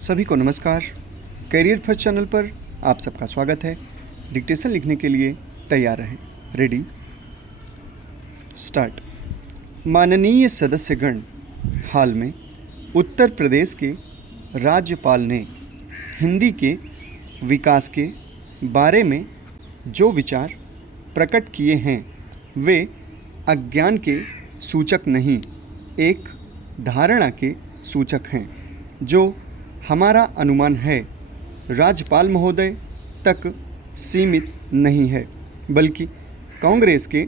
सभी को नमस्कार। करियर फर्स्ट चैनल पर आप सबका स्वागत है। डिक्टेशन लिखने के लिए तैयार रहें। Ready start. माननीय सदस्यगण, हाल में उत्तर प्रदेश के राज्यपाल ने हिंदी के विकास के बारे में जो विचार प्रकट किए हैं वे अज्ञान के सूचक नहीं, एक धारणा के सूचक हैं, जो हमारा अनुमान है राज्यपाल महोदय तक सीमित नहीं है, बल्कि कांग्रेस के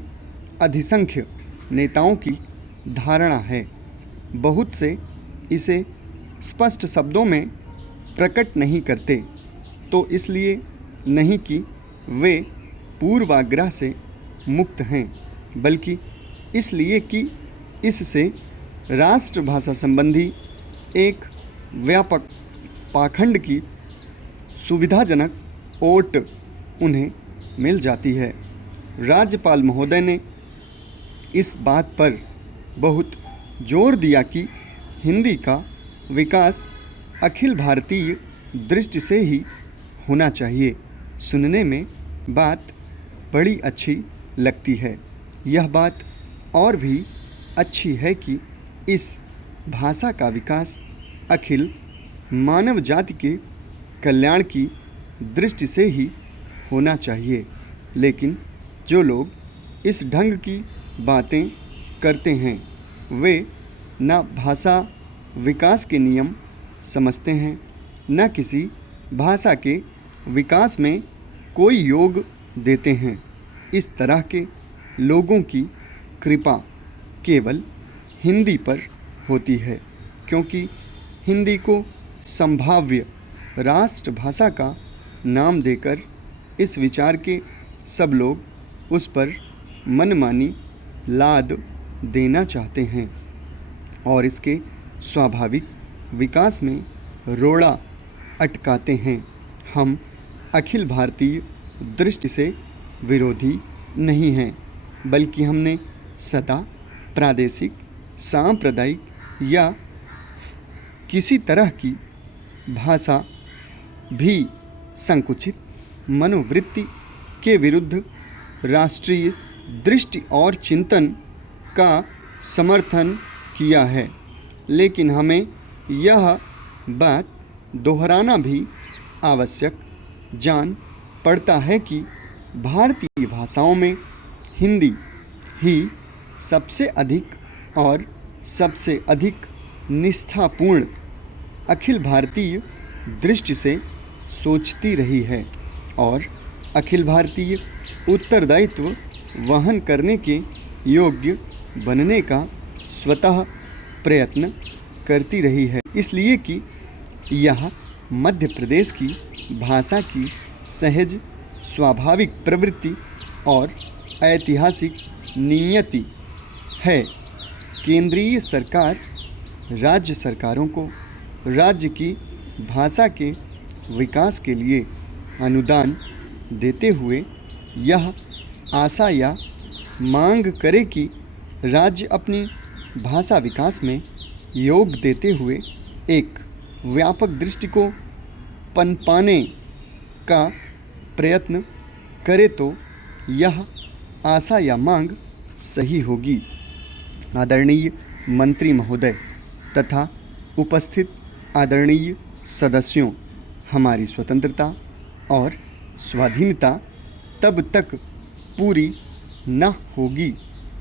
अधिसंख्य नेताओं की धारणा है। बहुत से इसे स्पष्ट शब्दों में प्रकट नहीं करते, तो इसलिए नहीं कि वे पूर्वाग्रह से मुक्त हैं, बल्कि इसलिए कि इससे राष्ट्रभाषा संबंधी एक व्यापक पाखंड की सुविधाजनक ओट उन्हें मिल जाती है। राज्यपाल महोदय ने इस बात पर बहुत जोर दिया कि हिंदी का विकास अखिल भारतीय दृष्टि से ही होना चाहिए। सुनने में बात बड़ी अच्छी लगती है। यह बात और भी अच्छी है कि इस भाषा का विकास अखिल मानव जाति के कल्याण की दृष्टि से ही होना चाहिए। लेकिन जो लोग इस ढंग की बातें करते हैं वे न भाषा विकास के नियम समझते हैं, न किसी भाषा के विकास में कोई योग देते हैं। इस तरह के लोगों की कृपा केवल हिंदी पर होती है, क्योंकि हिंदी को संभाव्य राष्ट्रभाषा का नाम देकर इस विचार के सब लोग उस पर मनमानी लाद देना चाहते हैं और इसके स्वाभाविक विकास में रोड़ा अटकाते हैं। हम अखिल भारतीय दृष्टि से विरोधी नहीं हैं, बल्कि हमने सदा प्रादेशिक, सांप्रदायिक या किसी तरह की भाषा भी संकुचित मनोवृत्ति के विरुद्ध राष्ट्रीय दृष्टि और चिंतन का समर्थन किया है। लेकिन हमें यह बात दोहराना भी आवश्यक जान पड़ता है कि भारतीय भाषाओं में हिंदी ही सबसे अधिक और सबसे अधिक निष्ठापूर्ण अखिल भारतीय दृष्टि से सोचती रही है और अखिल भारतीय उत्तरदायित्व वहन करने के योग्य बनने का स्वतः प्रयत्न करती रही है। इसलिए कि यह मध्य प्रदेश की भाषा की सहज स्वाभाविक प्रवृत्ति और ऐतिहासिक नियति है। केंद्रीय सरकार राज्य सरकारों को राज्य की भाषा के विकास के लिए अनुदान देते हुए यह आशा या मांग करे कि राज्य अपनी भाषा विकास में योग देते हुए एक व्यापक दृष्टि को पनपाने का प्रयत्न करे, तो यह आशा या मांग सही होगी। आदरणीय मंत्री महोदय तथा उपस्थित आदरणीय सदस्यों, हमारी स्वतंत्रता और स्वाधीनता तब तक पूरी न होगी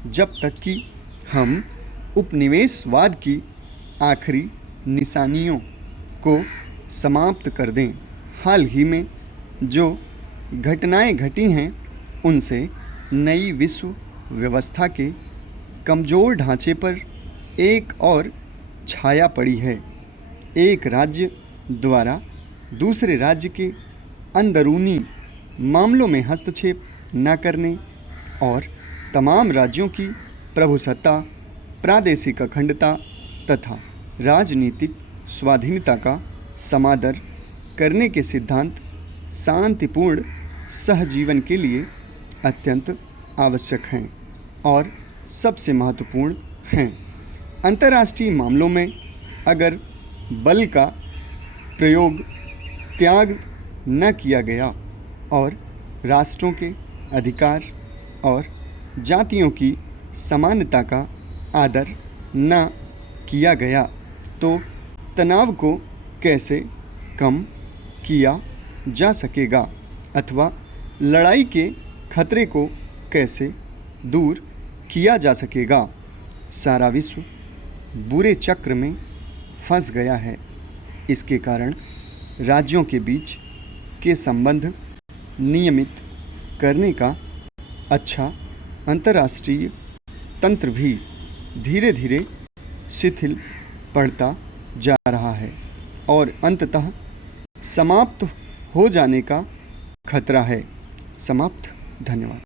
जब तक कि हम उपनिवेशवाद की आखिरी निशानियों को समाप्त कर दें। हाल ही में जो घटनाएं घटी हैं उनसे नई विश्व व्यवस्था के कमज़ोर ढांचे पर एक और छाया पड़ी है। एक राज्य द्वारा दूसरे राज्य के अंदरूनी मामलों में हस्तक्षेप न करने और तमाम राज्यों की प्रभुसत्ता, प्रादेशिक अखंडता तथा राजनीतिक स्वाधीनता का समादर करने के सिद्धांत शांतिपूर्ण सहजीवन के लिए अत्यंत आवश्यक हैं और सबसे महत्वपूर्ण हैं। अंतर्राष्ट्रीय मामलों में अगर बल का प्रयोग त्याग न किया गया और राष्ट्रों के अधिकार और जातियों की समानता का आदर न किया गया तो तनाव को कैसे कम किया जा सकेगा अथवा लड़ाई के खतरे को कैसे दूर किया जा सकेगा। सारा विश्व बुरे चक्र में फंस गया है। इसके कारण राज्यों के बीच के संबंध नियमित करने का अच्छा अंतर्राष्ट्रीय तंत्र भी धीरे धीरे शिथिल पड़ता जा रहा है और अंततः समाप्त हो जाने का खतरा है। समाप्त। धन्यवाद।